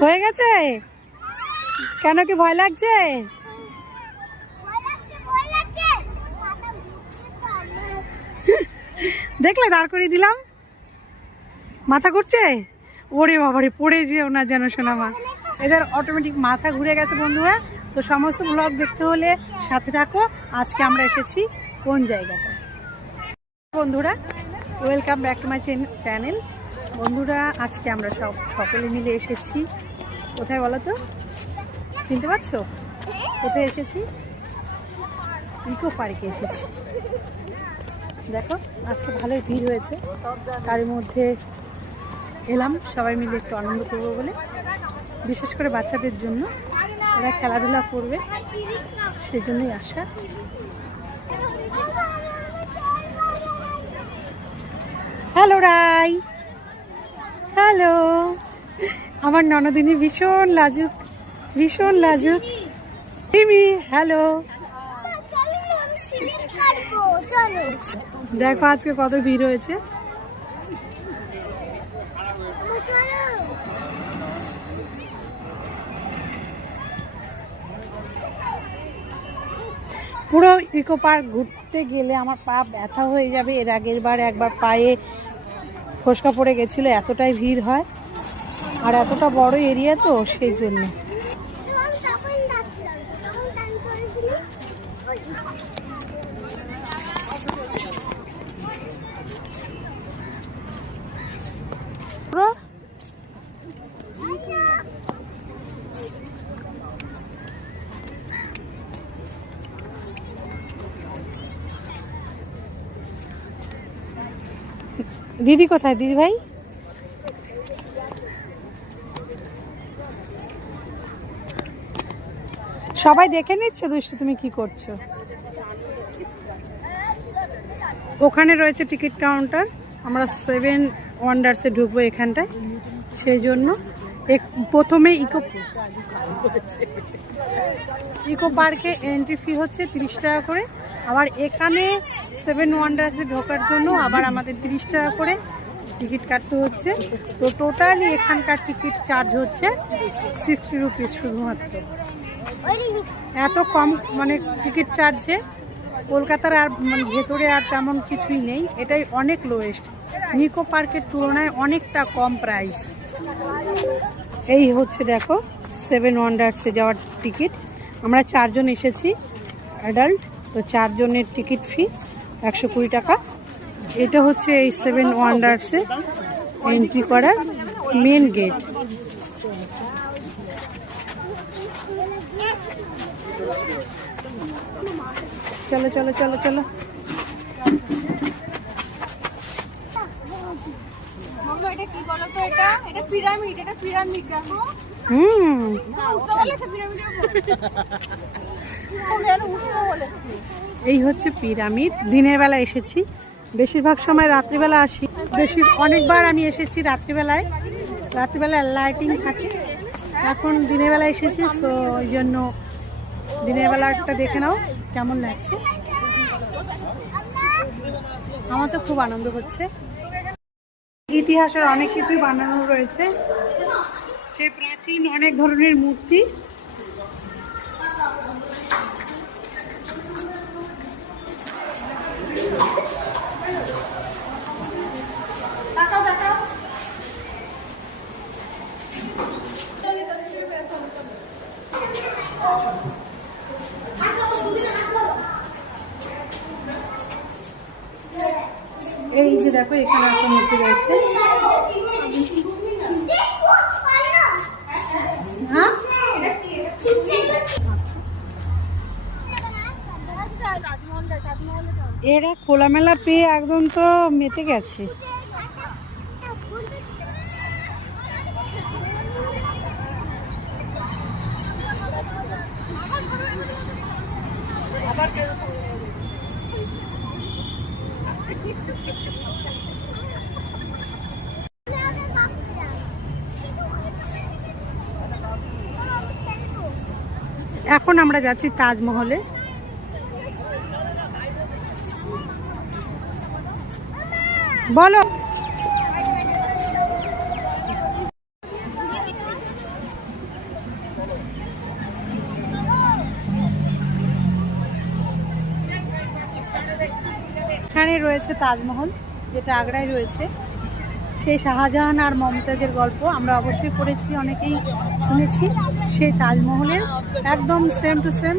হয়ে গেছে? কেন কি ভয় লাগছে? দেখলে দাঁড় করিয়ে দিলাম, মাথা ঘুরছে। ওরে বাবারে, পড়ে যেও না যেন সোনা মা। এদের অটোমেটিক মাথা ঘুরে গেছে বন্ধুরা। তো সমস্ত ব্লগ দেখতে হলে সাথে থাকো। আজকে আমরা এসেছি কোন জায়গাটা বন্ধুরা? Welcome back to my channel বন্ধুরা। আজকে আমরা সকলে মিলে এসেছি কোথায় বলো তো? চিনতে পারছো কোথায় এসেছি? ইকো পার্কে এসেছি। দেখো আজকে ভালোই ভিড় হয়েছে, তার মধ্যে এলাম সবাই মিলে একটু আনন্দ করবো বলে। বিশেষ করে বাচ্চাদের জন্য, ওরা খেলাধুলা করবে সেই জন্যই আসা। হ্যালো রাই, হ্যালো। আমার ননদিনী ভীষণ লাজুক, ভীষণ লাজুক। মিমি হ্যালো। দেখো আজকে কত ভিড় হয়েছে। পুরো ইকো পার্ক ঘুরতে গেলে আমার পা ব্যথা হয়ে যাবে। এর আগের বার একবার পায়ে ফোসকা পড়ে গেছিলো, এতটাই ভিড় হয় আর এতটা বড় এরিয়া তো সেই জন্য। দিদি কোথায়? দিদি ভাই সবাই দেখে নিচ্ছে দুষ্টু তুমি কি করছো। ওখানে রয়েছে টিকিট কাউন্টার, আমরা 7 ওয়ান্ডার্সে ঢুকবো এখানটায়। সেই জন্য প্রথমে ইকো পার্কে এন্ট্রি ফি হচ্ছে 30 টাকা করে। আবার এখানে 7 ওয়ান্ডার্সে ঢোকার জন্য আবার আমাদের 30 টাকা করে টিকিট কাটতে হচ্ছে। তো টোটালি এখানকার টিকিট চার্জ হচ্ছে 60 রুপিস শুধুমাত্র। এত কম মানে টিকিট চার্জে কলকাতার আর মানে ভেতরে আর তেমন কিছুই নেই। এটাই অনেক লোয়েস্ট, ইকো পার্কের তুলনায় অনেকটা কম প্রাইস। এই হচ্ছে দেখো 7 ওয়ান্ডার্সে যাওয়ার টিকিট। আমরা 4 জন এসেছি অ্যাডাল্ট, তো 4 জনের টিকিট ফি 120 টাকা। এটা হচ্ছে এই 7 ওয়ান্ডার্সে এন্ট্রি করার মেন গেট। চলো চলো চলো চলো। এই হচ্ছে পিরামিড। দিনের বেলা এসেছি, বেশিরভাগ সময় রাত্রিবেলা আসি। অনেকবার আমি এসেছি রাত্রিবেলায়, রাত্রিবেলায় লাইটিং থাকে। এখন দিনের বেলা এসেছি, তো ওই জন্য দিনের বেলাটা দেখে নাও কেমন লাগছে। আমার তো খুব আনন্দ হচ্ছে। ইতিহাসের অনেক কিছুই বানানো রয়েছে, সেই প্রাচীন অনেক ধরনের মূর্তি। এই যে দেখো এখানে একটা মূর্তি রয়েছে। হ্যাঁ এরা খোলামেলা পেয়ে একদম তো মেতে গেছে। এখন আমরা যাচ্ছি তাজমহলে। বলো এখানেই রয়েছে তাজমহল, যেটা আগ্রায় রয়েছে। সেই শাহজাহান আর মমতাজের গল্প আমরা অবশ্যই পড়েছি, অনেকেই শুনেছি। সেই তাজমহলের একদম সেম টু সেম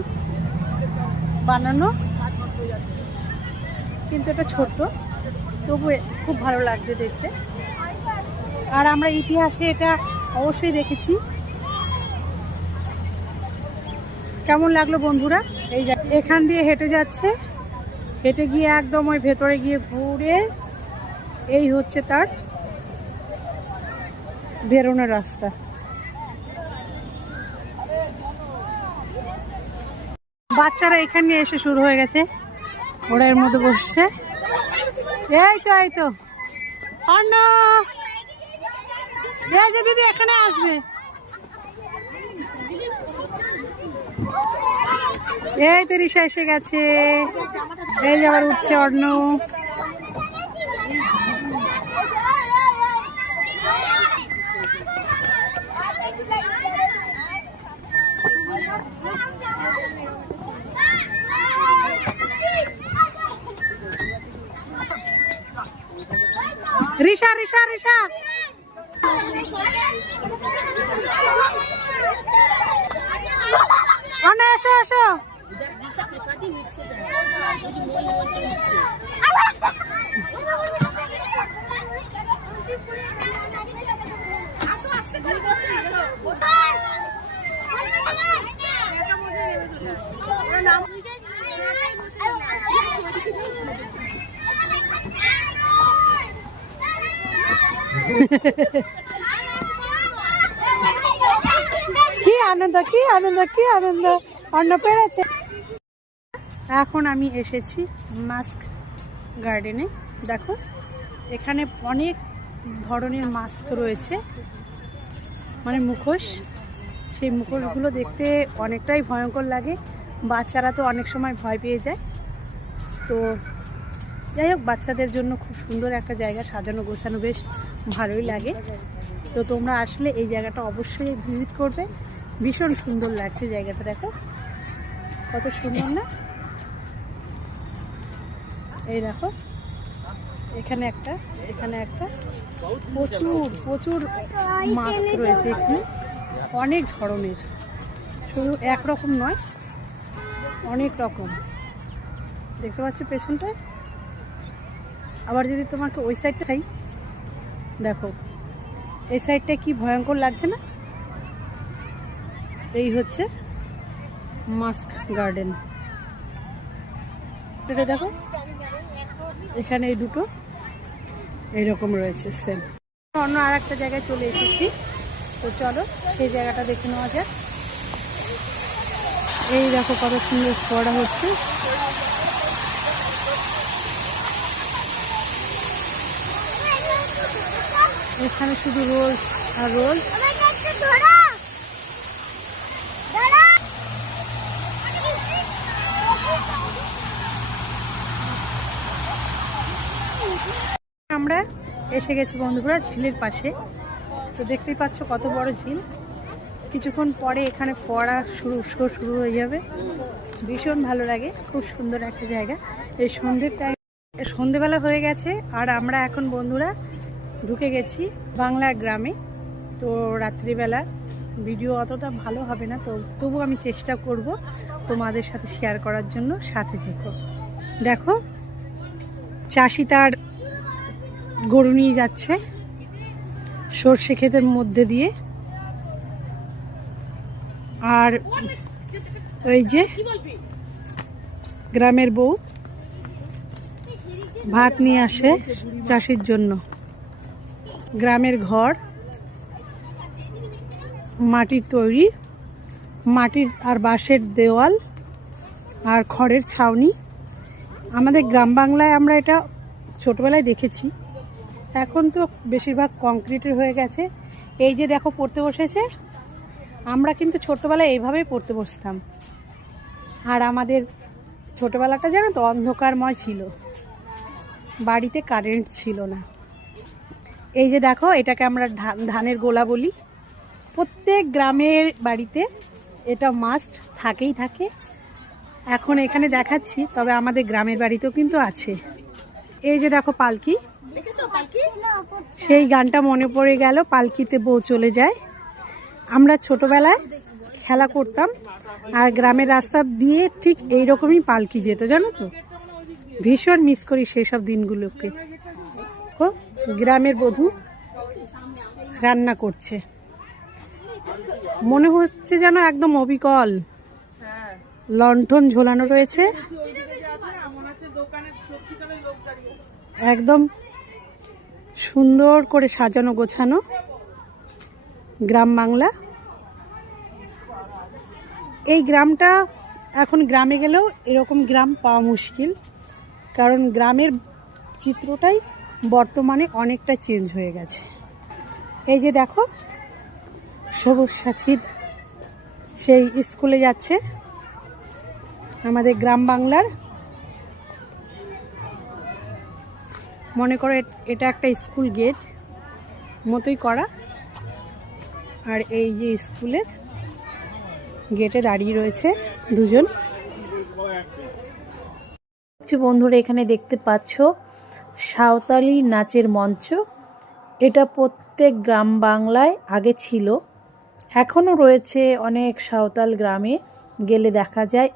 বানানো, কিন্তু এটা ছোট্ট, তবু খুব ভালো লাগছে দেখতে। আর আমরা ইতিহাসে এটা অবশ্যই দেখেছি। কেমন লাগলো বন্ধুরা? এই এখান দিয়ে হেঁটে যাচ্ছে, হেঁটে গিয়ে একদম ওই ভেতরে গিয়ে ঘুরে এই হচ্ছে তার বেরোনোর রাস্তা। বাচ্চারা এখানে এসে শুরু হয়ে গেছে, ওরা এর মধ্যে বসছে। এই তো অন্য দিদি এখানে আসবে। এই তো রিসা এসে গেছে, এই যে আবার উঠছে অর্ণ। রিসা রিসা রিসা অর্ণ এসো এসো। কি আনন্দ, কি আনন্দ, কি আনন্দ, অন্য পেরেছে। এখন আমি এসেছি মাস্ক গার্ডেনে। দেখো এখানে অনেক ধরনের মাস্ক রয়েছে, মানে মুখোশ। সেই মুখোশগুলো দেখতে অনেকটাই ভয়ঙ্কর লাগে, বাচ্চারা তো অনেক সময় ভয় পেয়ে যায়। তো যাই হোক, বাচ্চাদের জন্য খুব সুন্দর একটা জায়গা, সাজানো গোছানো, বেশ ভালোই লাগে। তো তোমরা আসলে এই জায়গাটা অবশ্যই ভিজিট করবে, ভীষণ সুন্দর লাগছে জায়গাটা। দেখো কত সুন্দর না? এই দেখো এখানে একটা, এখানে একটা, প্রচুর প্রচুর মাস্ক রয়েছে এখানে, অনেক ধরনের, শুধু একরকম নয়, অনেক রকম। দেখতে পাচ্ছ পেছনটায়। আবার যদি তোমাকে ওই সাইডটা খাই, দেখো এই সাইডটা কি ভয়ঙ্কর লাগছে না? এই হচ্ছে মাস্ক গার্ডেন। এটা দেখো এখানে এই দুটো এইরকম রয়েছে সেম। অন্য আর একটা জায়গায় চলে এসেছি, তো চলো সেই জায়গাটা দেখে নেওয়া যাক। এই দেখো কত সুন্দর পড়া হচ্ছে। এখানে শুধু রোজ আর রোজ। আমরা এসে গেছি বন্ধুরা ঝিলের পাশে। তো দেখতেই পাচ্ছ কত বড় ঝিল। কিছুক্ষণ পরে এখানে ফোয়ারা শুরু হয়ে যাবে, ভীষণ ভালো লাগে, খুব সুন্দর একটা জায়গা। এই সন্ধেবেলা হয়ে গেছে, আর আমরা এখন বন্ধুরা ঢুকে গেছি বাংলার গ্রামে। তো রাত্রিবেলা ভিডিও অতটা ভালো হবে না, তো তবু আমি চেষ্টা করব তোমাদের সাথে শেয়ার করার জন্য, সাথে থেকো। দেখো চাষি তার গরু নিয়ে যাচ্ছে সর্ষে ক্ষেতের মধ্যে দিয়ে, আর ওই যে গ্রামের বউ ভাত নিয়ে আসে চাষির জন্য। গ্রামের ঘর, মাটির তৈরি, মাটির আর বাঁশের দেওয়াল আর খড়ের ছাউনি। আমাদের গ্রাম বাংলায় আমরা এটা ছোটবেলায় দেখেছি, এখন তো বেশিরভাগ কংক্রিটের হয়ে গেছে। এই যে দেখো পড়তে বসেছে, আমরা কিন্তু ছোটবেলায় এইভাবেই পড়তে বসতাম। আর আমাদের ছোটবেলাটা জানো তো অন্ধকারময় ছিল, বাড়িতে কারেন্ট ছিল না। এই যে দেখো এটাকে আমরা ধানের গোলা বলি, প্রত্যেক গ্রামের বাড়িতে এটা মাস্ট থাকেই থাকে। এখন এখানে দেখাচ্ছি, তবে আমাদের গ্রামের বাড়িতেও কিন্তু আছে। এই যে দেখো পালকি, সেই গানটা মনে পড়ে গেল, পালকিতে বউ চলে যায়। আমরা ছোটবেলায় খেলা করতাম আর গ্রামের রাস্তা দিয়ে ঠিক এইরকমই পালকি যেত, জানো তো। ভীষণ মিস করি সেই সব দিনগুলোকে। গ্রামের বধূ রান্না করছে, মনে হচ্ছে যেন একদম অবিকল। লণ্ঠন ঝোলানো রয়েছে, একদম সুন্দর করে সাজানো গোছানো গ্রাম বাংলা। এই গ্রামটা এখন গ্রামে গেলেও এরকম গ্রাম পাওয়া মুশকিল, কারণ গ্রামের চিত্রটাই বর্তমানে অনেকটা চেঞ্জ হয়ে গেছে। এই যে দেখো সবুজ সাথীর সেই স্কুলে যাচ্ছে আমাদের গ্রাম বাংলার। মনে করো এটা একটা স্কুল গেট মতোই করা, আর এই যে স্কুলের গেটে দাঁড়িয়ে রয়েছে দুজন। বন্ধুরা এখানে দেখতে পাচ্ছ সাঁওতালি নাচের মঞ্চ। এটা প্রত্যেক গ্রাম বাংলায় আগে ছিল, এখনও রয়েছে। অনেক সাঁওতাল গ্রামে গেলে দেখা যায়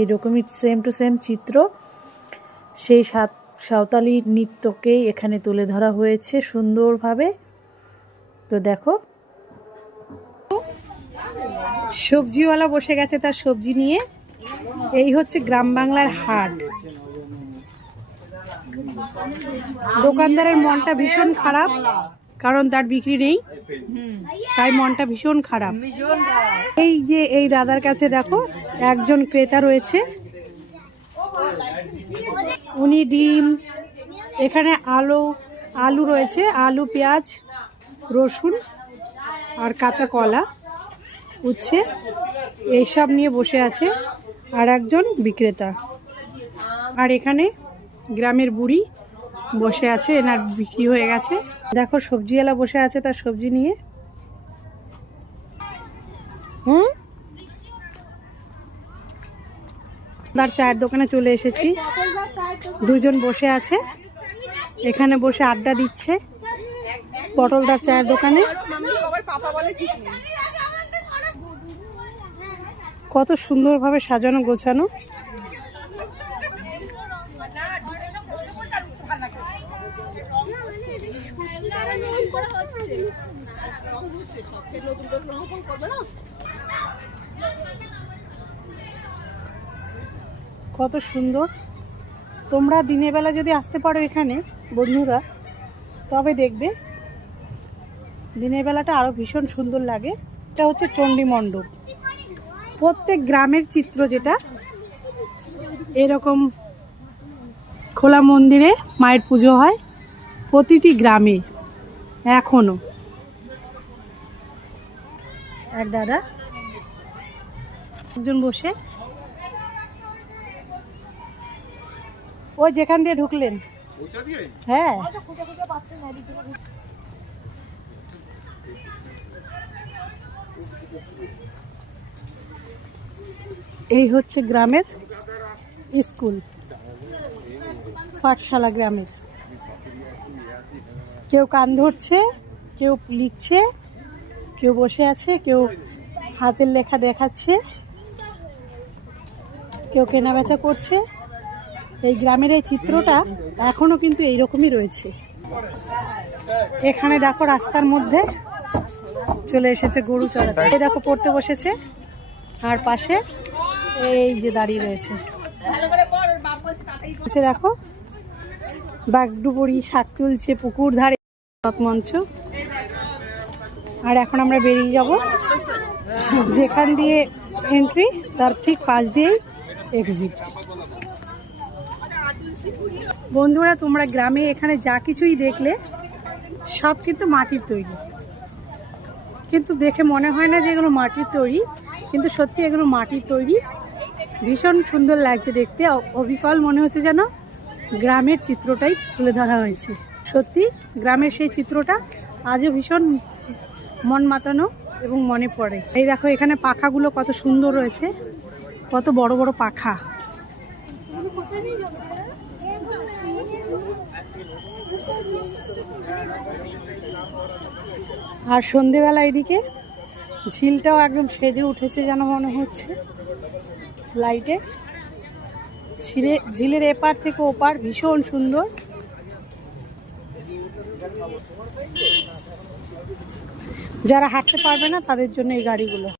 এরকমই সেম টু সেম চিত্র। সেই সাঁওতালি নৃত্যকেই এখানে তুলে ধরা হয়েছে সুন্দরভাবে। তো দেখো সবজিওয়ালা বসে গেছে তার সবজি নিয়ে। এই হচ্ছে গ্রাম বাংলার হাট। দোকানদারের মনটা ভীষণ খারাপ, কারণ তার বিক্রি নেই, তাই মনটা ভীষণ খারাপ। এই যে এই দাদার কাছে দেখো একজন ক্রেতা রয়েছে, উনি ডিম, এখানে আলু রয়েছে, আলু, পেঁয়াজ, রসুন আর কাঁচা কলা, উচ্ছে এইসব নিয়ে বসে আছে আর একজন বিক্রেতা। আর এখানে গ্রামের বুড়ি বসে আছে, এনার বিক্রি হয়ে গেছে। দেখো সবজিওয়ালা বসে আছে তার সবজি নিয়ে। তার চায়ের দোকানে চলে এসেছি, দুজন বসে আছে এখানে বসে আড্ডা দিচ্ছে পটলদার চায়ের দোকানে। কত সুন্দরভাবে সাজানো গোছানো। কত সুন্দর। তোমরা দিনের বেলা যদি আসতে পারো এখানে বন্ধুরা, তবে দেখবে দিনের বেলাটা আরো ভীষণ সুন্দর লাগে। এটা হচ্ছে চণ্ডী মণ্ডপ। প্রত্যেক গ্রামের চিত্র যেটা, এরকম খোলা মন্দিরে মায়ের পুজো হয় প্রতিটি গ্রামে এখনো। এক দাদা, একজন বসে, ওই যেখান দিয়ে ঢুকলেন, হ্যাঁ এই হচ্ছে গ্রামের স্কুল, পাঠশালা গ্রামের। কেউ কান ধরছে, কেউ লিখছে, কেউ বসে আছে, কেউ হাতের লেখা দেখাচ্ছে, কেউ কেনাবেচা করছে। এই গ্রামের এই চিত্রটা এখনো কিন্তু এইরকমই রয়েছে। এখানে দেখো রাস্তার মধ্যে চলে এসেছে গরু চড়াতে। এই দেখো পড়তে বসেছে, আর পাশে এই যে দাঁড়িয়ে রয়েছে। দেখো বাগডুবুরি শাক তুলছে পুকুর ধারে, মঞ্চ। আর এখন আমরা বেরিয়ে যাব, যেখান দিয়ে এন্ট্রি তার ঠিক পাশ দিয়েই এক্সিট। বন্ধুরা তোমরা গ্রামে এখানে যা কিছুই দেখলে সব কিন্তু মাটির তৈরি, কিন্তু দেখে মনে হয় না যে এগুলো মাটির তৈরি, কিন্তু সত্যি এগুলো মাটির তৈরি। ভীষণ সুন্দর লাগছে দেখতে, অবিকল মনে হচ্ছে যেন গ্রামের চিত্রটাই তুলে ধরা হয়েছে। সত্যি গ্রামের সেই চিত্রটা আজও ভীষণ মন মাতানো এবং মনে পড়ে। এই দেখো এখানে পাখাগুলো কত সুন্দর রয়েছে, কত বড় বড় পাখা। আর সন্ধেবেলা এদিকে ঝিলটাও একদম সেজে উঠেছে যেন মনে হচ্ছে লাইটে। ঝিলের এপার থেকে ওপার ভীষণ সুন্দর। যারা হাঁটতে পারবে না তাদের জন্য এই গাড়িগুলো।